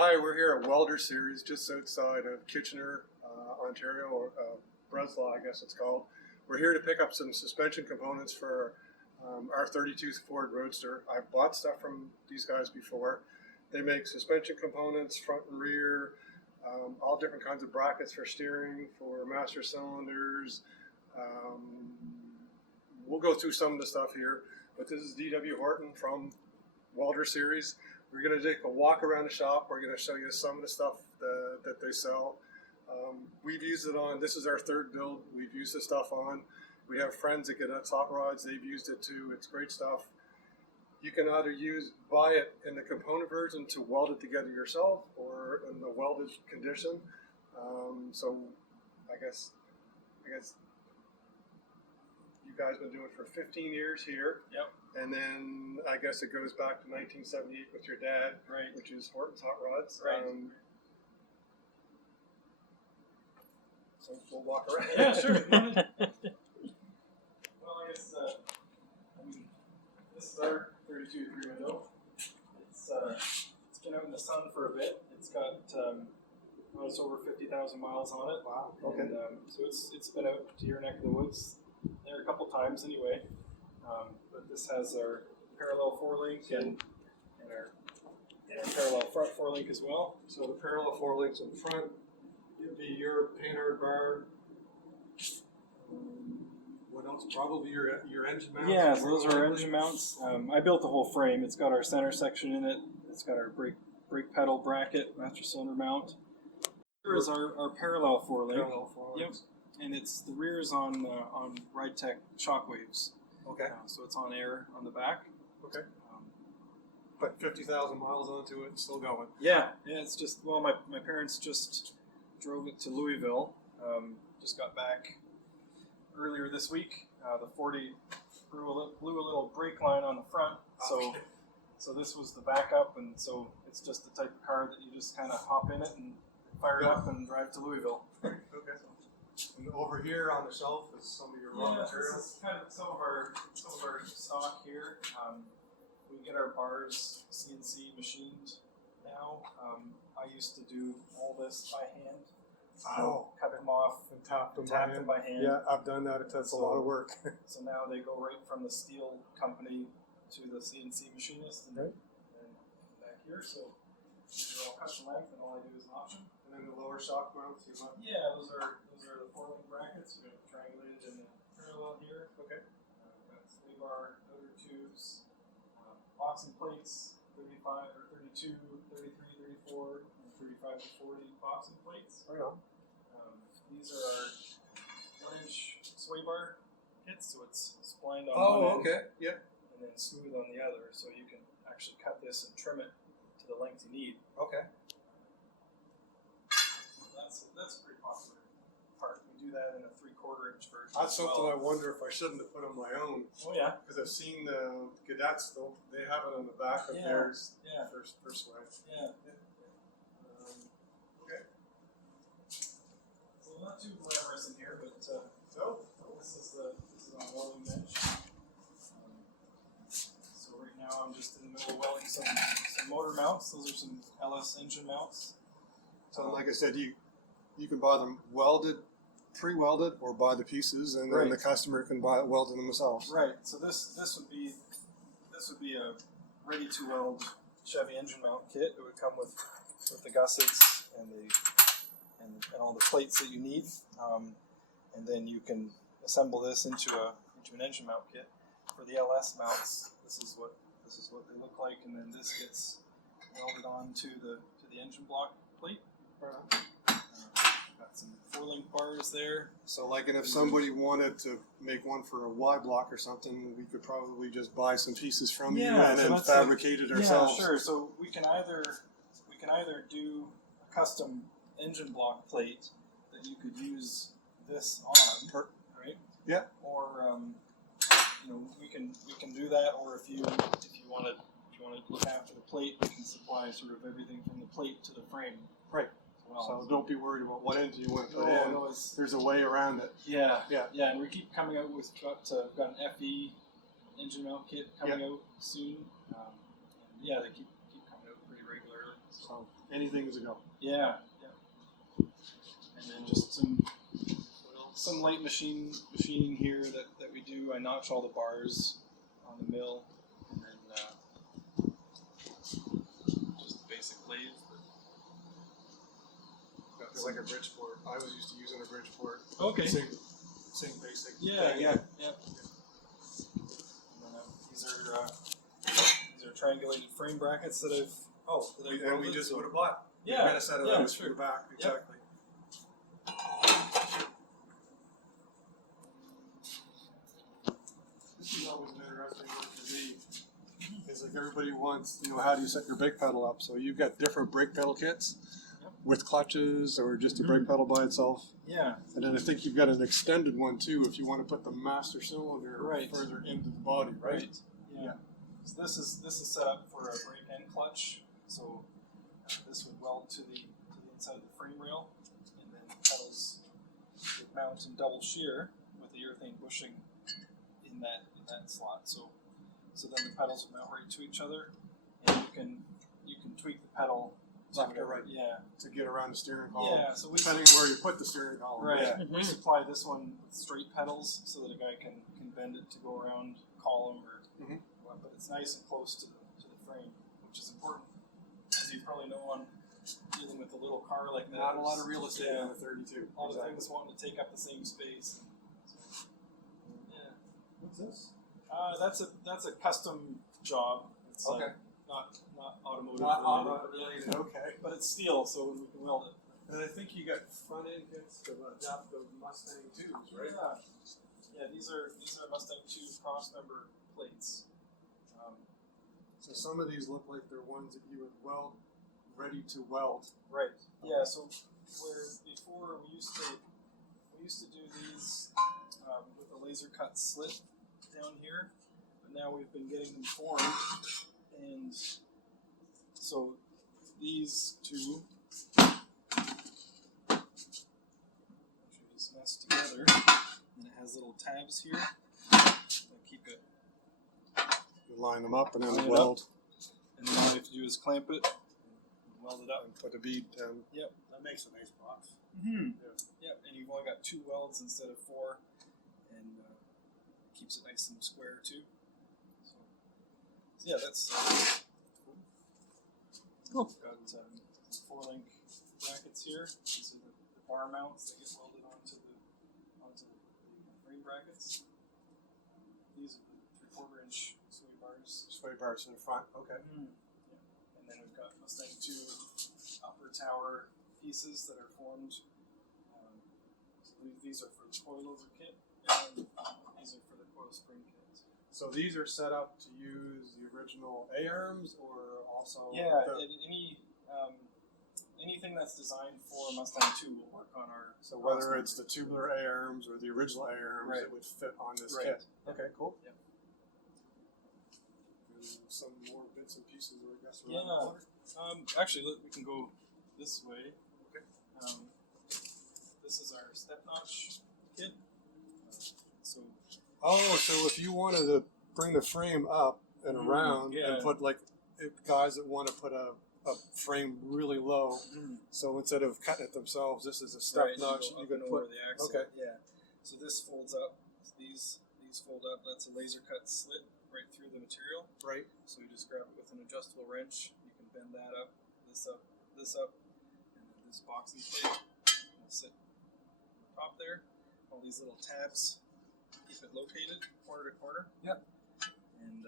Hi, we're here at Welder Series, just outside of Kitchener, Ontario, or Breslau, I guess it's called. We're here to pick up some suspension components for our 32 Ford Roadster. I've bought stuff from these guys before. They make suspension components, front and rear, all different kinds of brackets for steering, for master cylinders. We'll go through some of the stuff here, but this is D.W. Horton from Welder Series. We're going to take a walk around the shop. We're going to show you some of the stuff that they sell. We've used it on, this is our third build. We've used this stuff on. We have friends that get us hot rods. They've used it too. It's great stuff. You can either buy it in the component version to weld it together yourself or in the welded condition. So I guess you guys been doing it for 15 years here. Yep. And then I guess it goes back to 1978 with your dad, Right. which is Horton's Hot Rods. Right. So we'll walk around. Yeah, sure. Well, I guess this is our 32 degree window. It's been out in the sun for a bit. It's got it's over 50,000 miles on it. Wow. Okay. And, so it's been out to your neck of the woods there a couple times anyway. But this has our parallel forelink and our parallel front forelink as well. So the parallel forelinks in front, it'd be your painted bar. What else? Probably your engine mounts. Yeah, so those are our engine mounts. I built the whole frame. It's got our center section in it. It's got our brake pedal bracket, master cylinder mount. Here is our parallel forelink. Parallel forelinks. Yep. And the rear is on RideTech shockwaves. Okay. So it's on air on the back. Okay. But 50,000 miles onto it, still going. Yeah, it's just, well, my parents just drove it to Louisville. Just got back earlier this week. The 40 blew a little brake line on the front, Okay. so this was the backup, and so it's just the type of car that you just kind of hop in it and fire it up and drive to Louisville. Okay. And over here on the shelf is some of your raw materials. This is kind of some of our stock here. We get our bars CNC machined now. I used to do all this by hand. Oh. Cut them off And tap them by hand. Yeah, I've done that. It takes a lot of work. So now they go right from the steel company to the CNC machinist and back here. So they're all custom length, and all I do is an option. And then the lower shock mounts, you want? Yeah, those are the four-link brackets. We have triangulated in the parallel here. Okay. Got sway bar, outer tubes, boxing plates, 35 or 32, 33, 34, and 35 to 40 boxing plates. Right on. These are our 1-inch sway bar kits, so it's splined on one Oh, end okay. Yep. and then smooth on the other, so you can actually cut this and trim it to the length you need. Okay. That's a pretty popular part. We do that in a 3/4 inch version. That's as well. something I wonder if I shouldn't have put on my own. Oh yeah. Because I've seen the cadets, they have it on the back of Yeah. theirs Yeah. for sway. Yeah. Okay. So not too glamorous in here, but So, this is on welding bench. So right now I'm just in the middle of welding some motor mounts. Those are some LS engine mounts. like I said, you can buy them welded, pre-welded, or buy the pieces, and then Right. the customer can buy it welded themselves. Right. So this would be a ready to weld Chevy engine mount kit. It would come with the gussets and all the plates that you need, and then you can assemble this into an engine mount kit. For the LS mounts, this is what they look like, and then this gets welded on to the engine block plate. Got some 4-link bars there. So, like, and if somebody wanted to make one for a Y block or something, we could probably just buy some pieces from you Yeah, and so then that's fabricate it ourselves. Yeah, sure. So we can either do a custom engine block plate that you could use this on, right? Yeah. Or we can do that. Or if you want to look after the plate, we can supply sort of everything from the plate to the frame. Right. As well. So don't be worried about what end you want to put in. No, There's a way around it. Yeah. Yeah. Yeah, and we keep coming out with got an FE engine mount kit coming out soon. And yeah, they keep coming out pretty regularly. So So anything is a go. Yeah, yeah. And then just some light machining here that we do. I notch all the bars on the mill, and then just basic lathe. It's like a Bridgeport. I was used to using a Bridgeport. Okay. Same basic. Yeah, thing. yeah. And then, these are triangulated frame brackets that I've And we welded, just so- would have bought. Yeah, We got a set of yeah, those sure. for the back. Exactly. This is always an interesting one for me. It's like everybody wants, how do you set your brake pedal up? So you've got different brake pedal kits Yep. with clutches or just a brake pedal by itself. Yeah. And then I think you've got an extended one too if you want to put the master cylinder Right. further into the body, right? Yeah. So this is set up for a brake and clutch. So this would weld to the inside of the frame rail, and then the pedals would mount in double shear with the urethane bushing in that slot. So then the pedals would mount right to each other, and you can tweak the pedal to Left or whatever- right. Yeah. To get around the steering column. Yeah. So we Depending on where you put the steering column. Right. Yeah. We supply this one with straight pedals so that a guy can bend it to go around column or Mhm. but it's nice and close to the frame, which is important. As you probably know on dealing with a little car like that. Not a lot of there's- real estate yeah, on the 32. a lot of things wanting to take up the same space. Yeah. What's this? That's a custom job. It's Okay. Not automotive Not related, auto related. Okay. but it's steel, so we can weld it. And I think you got front end kits to adapt the Mustang twos, right? Yeah. Yeah, these are Mustang 2 cross member plates. So some of these look like they're ones that you would weld, ready to weld. Right. Yeah. So where before we used to do these with a laser cut slit down here, but now we've been getting them formed, and so these two just mess together, and it has little tabs here that keep it. You line them up and then Line it weld And then all you have to do is clamp it and weld it up. and put a bead down. Yep. That makes a nice box. Mm-hmm. Yep. And you've only got 2 welds instead of 4, and keeps it nice and square too. So yeah, that's cool. Got 4-link brackets here. These are the bar mounts that get welded onto the frame brackets. These are the 3/4 inch sway bars. Sway bars in the front. Okay. Yeah. And then we've got Mustang 2 upper tower pieces that are formed. So these are for the coilover kit, and these are for the coil spring kit. So these are set up to use the original A-arms or also Yeah, the, anything that's designed for Mustang 2 will work on our. so whether it's the tubular A-arms or the original A-arms Right. that would fit on this Right. kit. Okay, cool. Yep. And some more bits and pieces, I guess. around Yeah. the corner. Actually, we can go this way. Okay. This is our step notch kit. So Oh, so if you wanted to bring the frame up and around yeah. and put guys that want to put a frame really low, so instead of cutting it themselves, this is a step right, notch you you go could up and put. over the axle. Okay. Yeah. So this folds up. These fold up. That's a laser cut slit right through the material. Right. So you just grab it with an adjustable wrench. You can bend that up, this up, and then this boxing plate will sit on the top there. All these little tabs keep it located corner to corner. Yep. And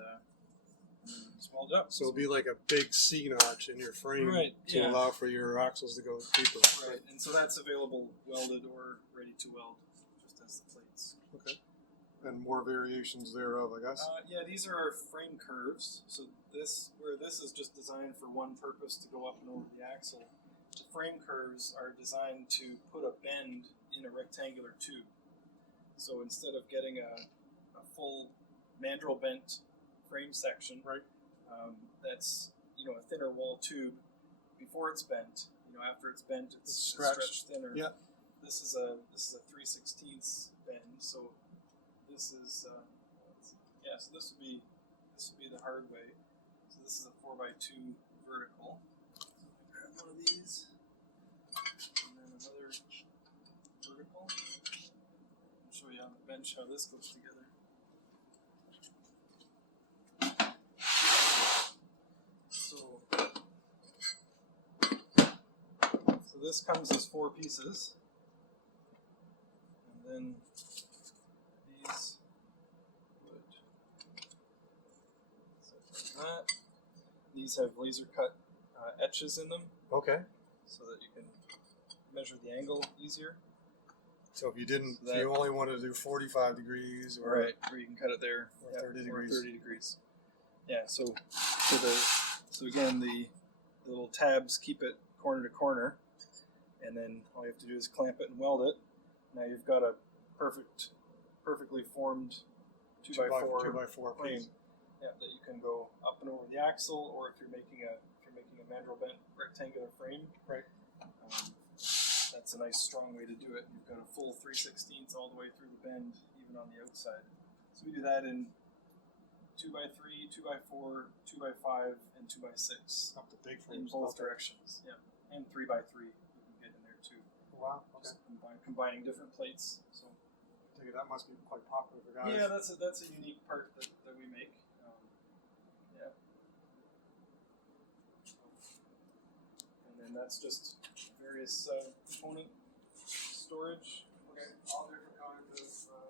just weld it up. So it'll be like a big C notch in your frame Right, to yeah. allow for your axles to go deeper. Right, and so that's available welded or ready to weld, just as the plates. Okay. And more variations thereof, I guess. Yeah, these are our frame curves. So this is just designed for one purpose, to go up and over the axle. The frame curves are designed to put a bend in a rectangular tube. So instead of getting a full mandrel bent frame section, Right. that's a thinner wall tube before it's bent. After it's bent, it's stretched. stretched thinner. Yeah. This is a 3/16 bend. So this is so this would be the hard way. So this is a 4x2 vertical. one of these, and then another vertical. I'll show you on the bench how this goes together. So this comes as 4 pieces, and then these would set like that. These have laser cut etches in them, Okay. so that you can measure the angle easier. So if you didn't, So if you only wanted to do 45 degrees or Right, or you can cut it there, Or 30 or degrees. 30 degrees. Yeah. So again, the little tabs keep it corner to corner, and then all you have to do is clamp it and weld it. Now you've got a perfectly formed 2x4 2x4 frame. piece. Yeah, that you can go up and over the axle, or if you're making a mandrel bent rectangular frame. Right. That's a nice strong way to do it. You've got a full 3/16 all the way through the bend, even on the outside. So we do that in 2x3, 2x4, 2x5, and 2x6 Up to big in frames. both Okay. directions. Yeah, and 3x3 you can get in there too. Wow. Okay. Just combining different plates. So I think that must be quite popular for guys. yeah, that's a unique part that we make. Yeah. And then that's just various component storage. Okay. All different kinds of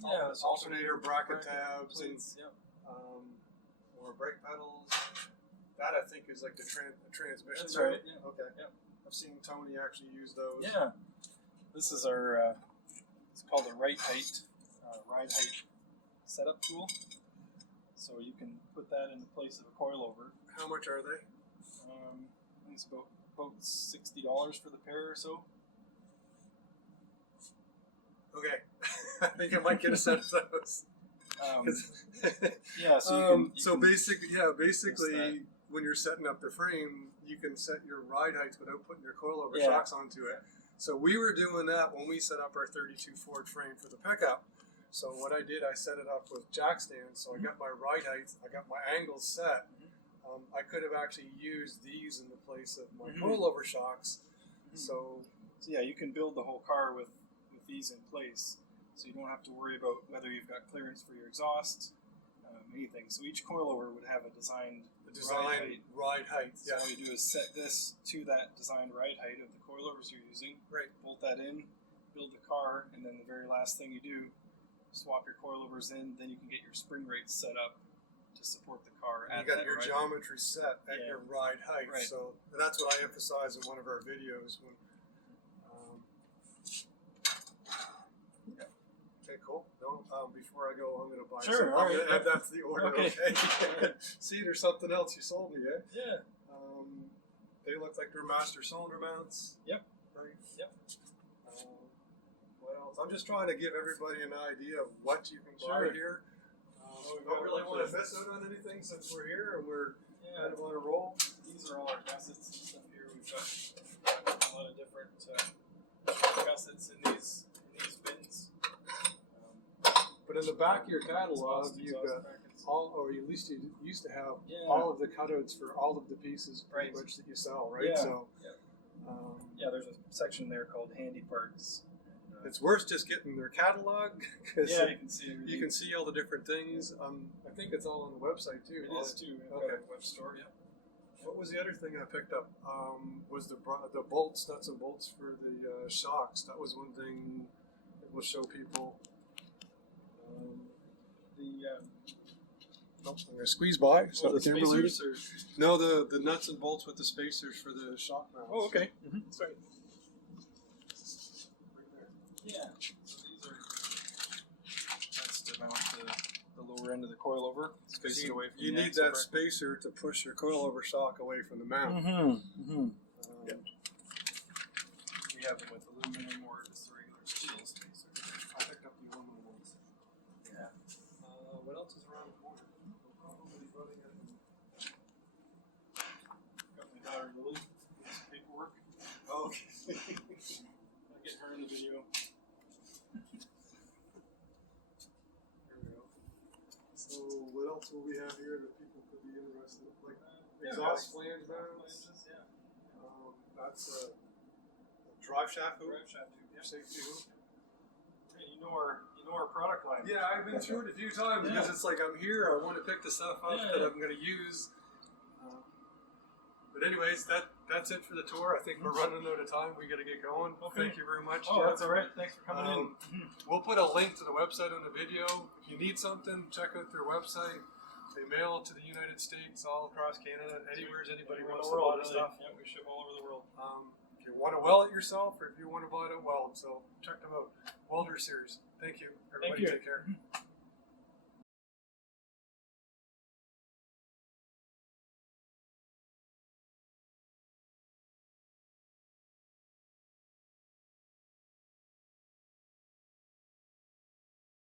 Yeah, there's alternator bracket tabs plates. and Yeah. or brake pedals. That I think is like the transmission. That's pedal. right. Yeah. Okay. Yeah. I've seen Tony actually use those. Yeah. This is our. It's called a ride height setup tool. So you can put that in the place of a coilover. How much are they? I think it's about $60 for the pair or so. Okay. I think I might get a set of those. Yeah, so basically, that. when you're setting up the frame, you can set your ride heights without putting your coilover Yeah. shocks onto it. So we were doing that when we set up our 32 Ford frame for the pickup. So what I did, I set it up with jack stands. So I got my ride heights, I got my angles set. I could have actually used these in the place of my coilover shocks. So yeah, you can build the whole car with these in place, so you don't have to worry about whether you've got clearance for your exhaust, anything. So each coilover would have a designed ride height. So all you do is set this to that designed ride height of the coilovers you're using. Right. Bolt that in, build the car, and then the very last thing you do, swap your coilovers in. Then you can get your spring rates set up to support the car. You got your geometry set at your ride height. Right. So that's what I emphasize in one of our videos. When, okay, cool. No, before I go, I'm going to buy Sure, some. all I'm going right. to add that to the order. Okay. See, there's something else you sold me, eh? Yeah. They look like they're master cylinder mounts. Yep. Right? Yep. What else? I'm just trying to give everybody an idea of what you can buy Sure. here. We don't really want to miss out on anything since we're here and we're kind of on a roll. These are all our gussets and stuff here. We've got a lot of different gussets in these bins. But in the back of your catalog, exhaust you've got brackets. all, or at least you used to have Yeah. all of the cutouts for all of the pieces pretty Right. much that you sell, right? Yeah. So Yeah. Yeah, there's a section there called handy parts. And, it's worth just getting their catalog because yeah, you can see everything. you can see all the different things. I think it's all on the website too. It is too. We've got Okay. a web store. Yeah. What was the other thing I picked up? Was the bolts, nuts and bolts for the shocks. That was one thing that will show people. I'm going to squeeze by. So the spacers or... No, the nuts and bolts with the spacers for the shock mounts. Oh, okay. Sorry. Yeah. So these are. That's to mount the lower end of the coilover. Space it away from You the need axle that bracket. spacer to push your coilover shock away from the mount. Yep. We have them with aluminum or just a regular steel spacer. I picked up the aluminum ones. Yeah. What else is around the corner? Probably running it. Got my daughter Lily doing some paperwork. Oh, I'll get her in the video. there we go. So what else will we have here that people could be interested in? Like, exhaust flange mounts. That's a drive shaft hoop. Drive shaft hoop. Safety hoop. Yeah, you know our product line. Yeah, I've been through it a few times because it's like I'm here. I want to pick the stuff up that I'm going to use. But anyways, that's it for the tour. I think we're running out of time. We got to get going. Okay. Thank you very much. Oh, Jeff. that's all right. Thanks for coming in. We'll put a link to the website on the video. If you need something, check out their website. They mail to the United States, all across Canada, anywhere anybody wants to buy stuff. Yeah, we ship all over the world. If you want to weld it yourself, or if you want to buy it at Weld, so check them out. Welder Series. Thank you. Everybody, you. take care.